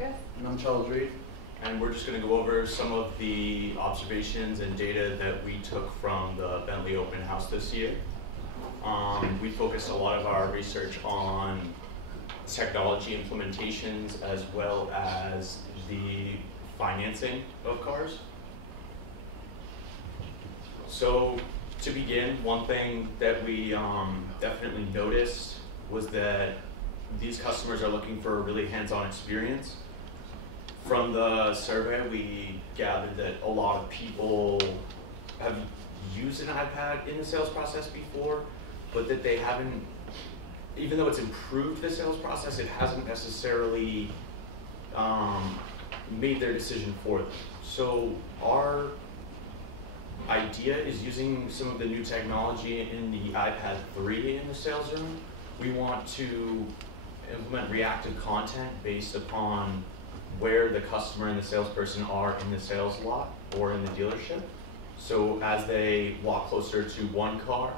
Marcus. And I'm Charles Reed. And we're just going to go over some of the observations and data that we took from the Bentley Open House this year. We focused a lot of our research on technology implementations as well as the financing of cars. So to begin, one thing that we definitely noticed was that these customers are looking for a really hands-on experience. From the survey, we gathered that a lot of people have used an iPad in the sales process before, but that they haven't, even though it's improved the sales process, it hasn't necessarily made their decision for them. So our idea is using some of the new technology in the iPad 3 in the sales room. We want to implement reactive content based upon where the customer and the salesperson are in the sales lot or in the dealership. So as they walk closer to one car,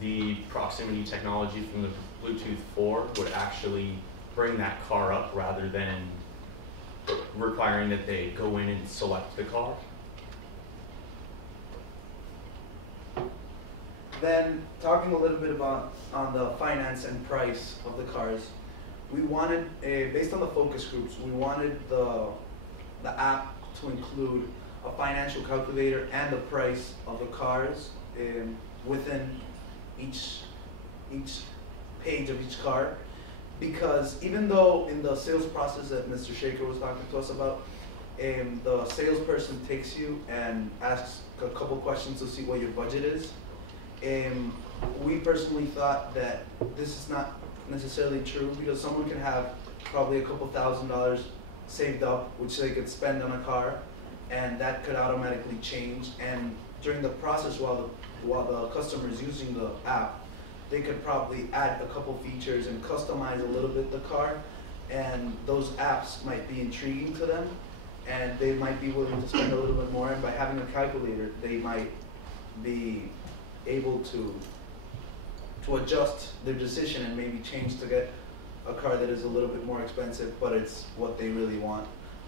the proximity technology from the Bluetooth 4 would actually bring that car up rather than requiring that they go in and select the car. Then talking a little bit about on the finance and price of the cars, we wanted, based on the focus groups, we wanted the app to include a financial calculator and the price of the cars within each page of each car. Because even though in the sales process that Mr. Shaker was talking to us about, the salesperson takes you and asks a couple questions to see what your budget is, we personally thought that this is not necessarily true, because someone can have probably a couple $1,000s saved up which they could spend on a car, and that could automatically change. And during the process, while the customer is using the app, they could probably add a couple features and customize a little bit the car, and those apps might be intriguing to them and they might be willing to spend a little bit more, and by having a calculator they might be able to adjust their decision and maybe change to get a car that is a little bit more expensive, but it's what they really want.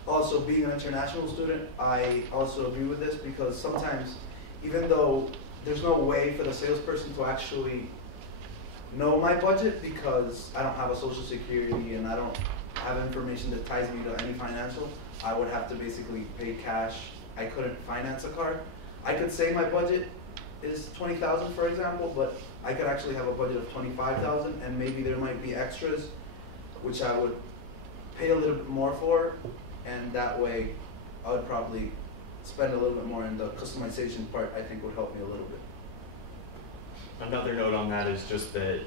Also, being an international student, I also agree with this, because sometimes, even though there's no way for the salesperson to actually know my budget, because I don't have a social security and I don't have information that ties me to any financial, I would have to basically pay cash. I couldn't finance a car. I could say my budget is $20,000, for example, but I could actually have a budget of $25,000, and maybe there might be extras which I would pay a little bit more for, and that way I would probably spend a little bit more, and the customization part I think would help me a little bit. Another note on that is just that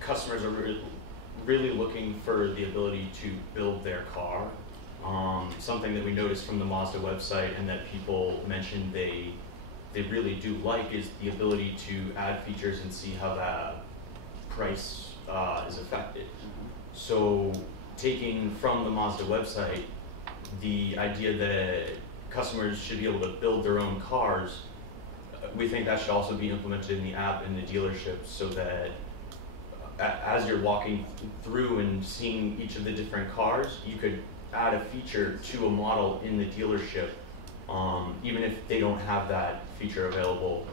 customers are really looking for the ability to build their car. Something that we noticed from the Mazda website and that people mentioned they really do like is the ability to add features and see how that price is affected. So taking from the Mazda website the idea that customers should be able to build their own cars, we think that should also be implemented in the app in the dealership, so that as you're walking through and seeing each of the different cars, you could add a feature to a model in the dealership, even if they don't have that feature available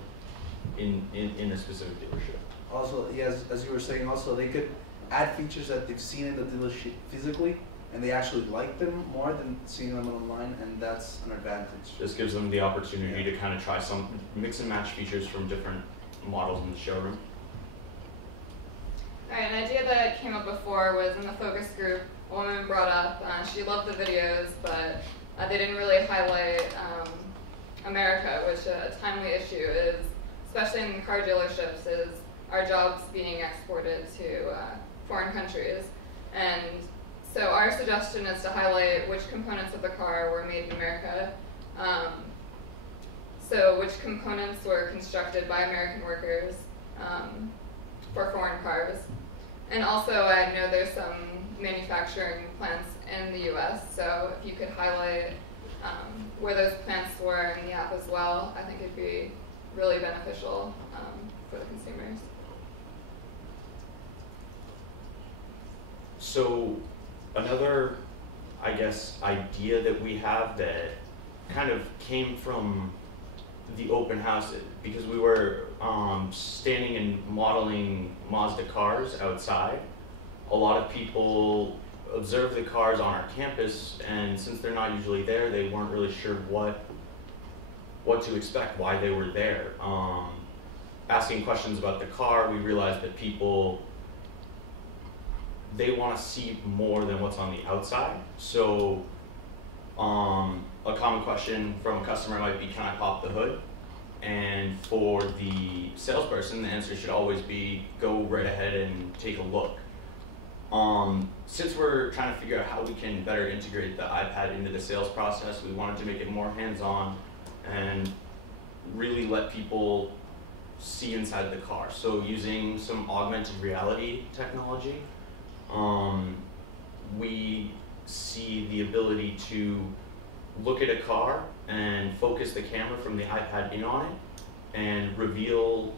in a specific dealership. Also, yes, as you were saying, also they could add features that they've seen in the dealership physically, and they actually like them more than seeing them online, and that's an advantage. This gives them the opportunity to kind of try some mix and match features from different models in the showroom. Alright, an idea that came up before was in the focus group, a woman brought up, she loved the videos, but they didn't really highlight America, which a timely issue is, especially in car dealerships, is our jobs being exported to foreign countries. And so our suggestion is to highlight which components of the car were made in America. So which components were constructed by American workers for foreign cars. And also I know there's some manufacturing plants in the US, so if you could highlight where those plants were in the app as well, I think it'd be really beneficial for the consumers. So another I guess, idea that we have that kind of came from the open house, because we were standing and modeling Mazda cars outside. A lot of people observed the cars on our campus, and since they're not usually there, they weren't really sure what to expect, why they were there. Asking questions about the car, we realized that people, they want to see more than what's on the outside. So a common question from a customer might be, can I pop the hood? And for the salesperson, the answer should always be, go right ahead and take a look. Since we're trying to figure out how we can better integrate the iPad into the sales process, we wanted to make it more hands-on and really let people see inside the car. So using some augmented reality technology, we see the ability to look at a car and focus the camera from the iPad in on it and reveal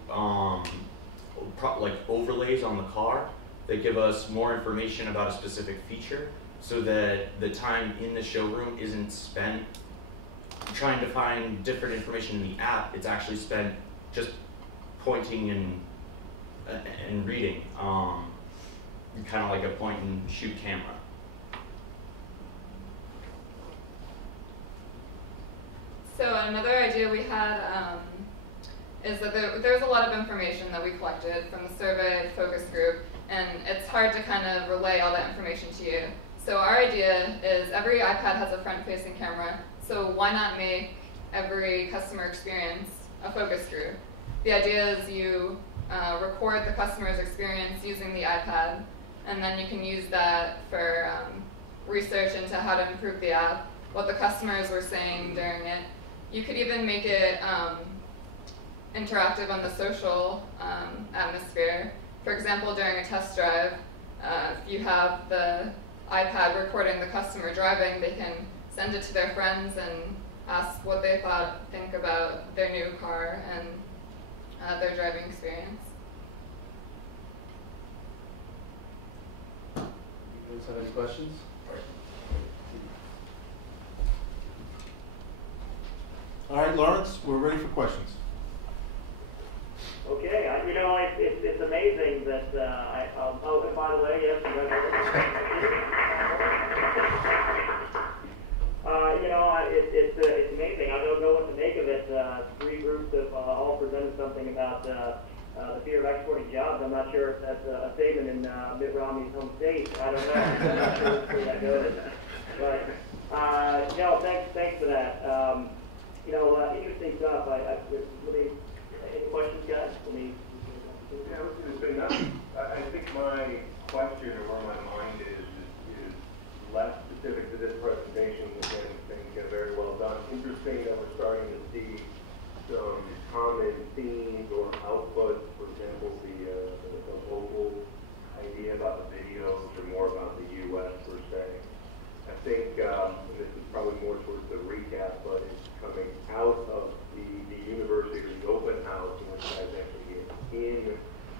like overlays on the car that give us more information about a specific feature, so that the time in the showroom isn't spent trying to find different information in the app. It's actually spent just pointing and reading, kind of like a point and shoot camera. So another idea we had is that there's a lot of information that we collected from the survey focus group, and it's hard to kind of relay all that information to you. So our idea is every iPad has a front-facing camera, so why not make every customer experience a focus group? The idea is you record the customer's experience using the iPad, and then you can use that for research into how to improve the app, what the customers were saying during it. You could even make it interactive on the social atmosphere. For example, during a test drive, if you have the iPad recording the customer driving, they can send it to their friends and ask what they think about their new car and their driving experience. You guys have any questions? All right, Lawrence, we're ready for questions. Okay, it's amazing that oh, and by the way, yes, it's amazing. I don't know what to make of it. Three groups have all presented something about the fear of exporting jobs. I'm not sure if that's a statement in Mitt Romney's home state. I don't know. I'm not sure where that goes. But no, thanks for that. Interesting stuff. Any questions, guys? Yeah, I was going to say that. I think my question, or where my mind is less specific to this presentation, which I think very well done. Interesting that we're starting to see some common themes or outputs. For example, the local idea about the videos, or more about the U.S. per se. I think, and this is probably more towards the recap, but it's coming out of the university, or the open house, in which guys actually get into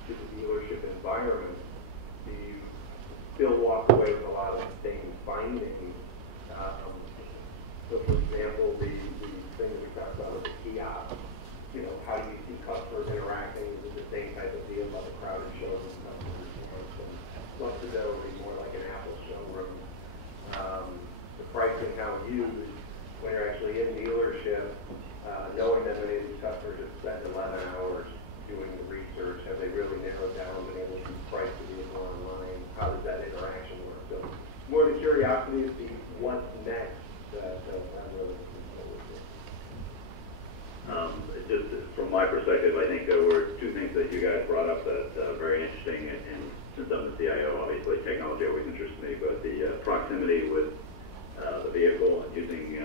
the dealership environment. You still walk away with a lot of the same findings. So, for example, the thing that we talked about with the kiosk, how do you see customers interacting with the same type of deal about the crowded showroom? Customers want some flexibility, more like an Apple showroom. The pricing, how used, when you're actually in dealership, knowing that many of these customers have spent 11 hours doing the research, have they really narrowed down and been able to price the vehicle online? How does that interaction work? So more the curiosity to see what's next that I'm really looking forward to. Just from my perspective, I think there were two things that you guys brought up that are very interesting, and since I'm the CIO, obviously technology always interests me, but the proximity with the vehicle and using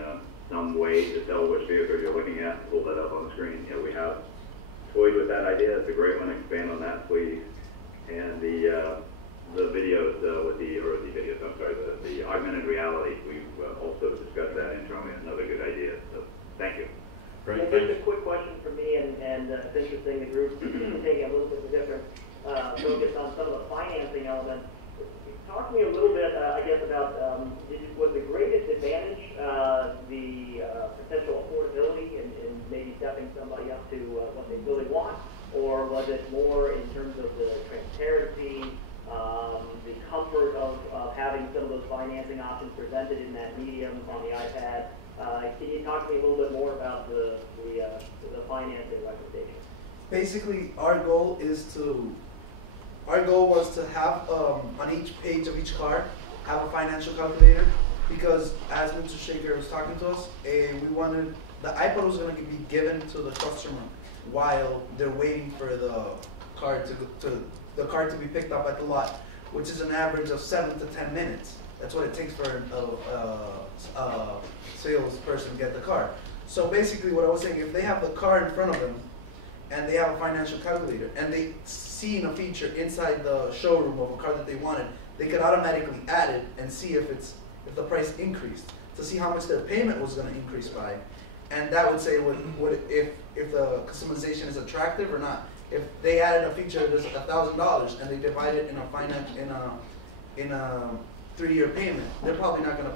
some way to tell which vehicle you're looking at, pull that up on the screen. We have toyed with that idea. It's a great one. Expand on that, please. And the videos with the augmented reality. We've also discussed that internally. Another good idea. So thank you. Great. And just a quick question for me, and it's interesting the group taking a little bit of a different focus on some of the financing elements. Talk to me a little bit, I guess, about was the group options presented in that medium on the iPad. Can you talk to me a little bit more about the financing recommendation? Basically, our goal was to have on each page of each car have a financial calculator, because as Mr. Shaker was talking to us, we wanted the iPad was going to be given to the customer while they're waiting for the car to be picked up at the lot, which is an average of 7 to 10 minutes. That's what it takes for a salesperson to get the car. So basically, what I was saying, if they have the car in front of them and they have a financial calculator and they seen a feature inside the showroom of a car that they wanted, they could automatically add it and see if the price increased, to see how much their payment was going to increase by, and that would say if the customization is attractive or not. If they added a feature that's $1,000 and they divide it in a 3-year payment, they're probably not going to.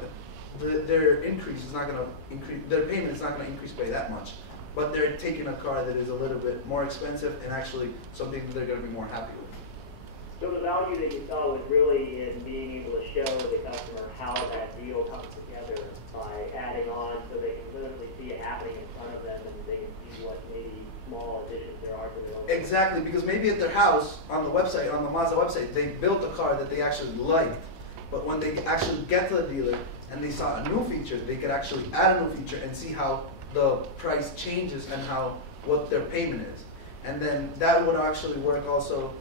Their increase is not going to increase. Their payment is not going to increase by that much, but they're taking a car that is a little bit more expensive and actually something that they're going to be more happy with. So the value that you saw was really in being able to show the customer how that deal comes together by adding on, so they can literally see it happening in front of them and they can see what maybe small additions there are to their own. Exactly, because maybe at their house, on the website, on the Mazda website, they built a car that they actually liked, but when they actually get to the dealer and they saw a new feature, they could actually add a new feature and see how the price changes and what their payment is. And then that would actually work also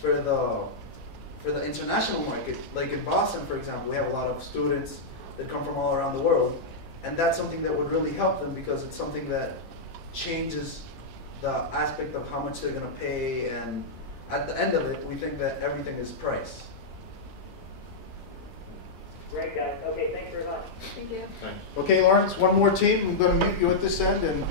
for the international market. Like in Boston, for example, we have a lot of students that come from all around the world, and that's something that would really help them, because it's something that changes the aspect of how much they're going to pay, and at the end of it, we think that everything is price. Great, guys. Okay, thanks very much. Thank you. Thanks. Okay, Lawrence, one more team. I'm going to mute you at this end, and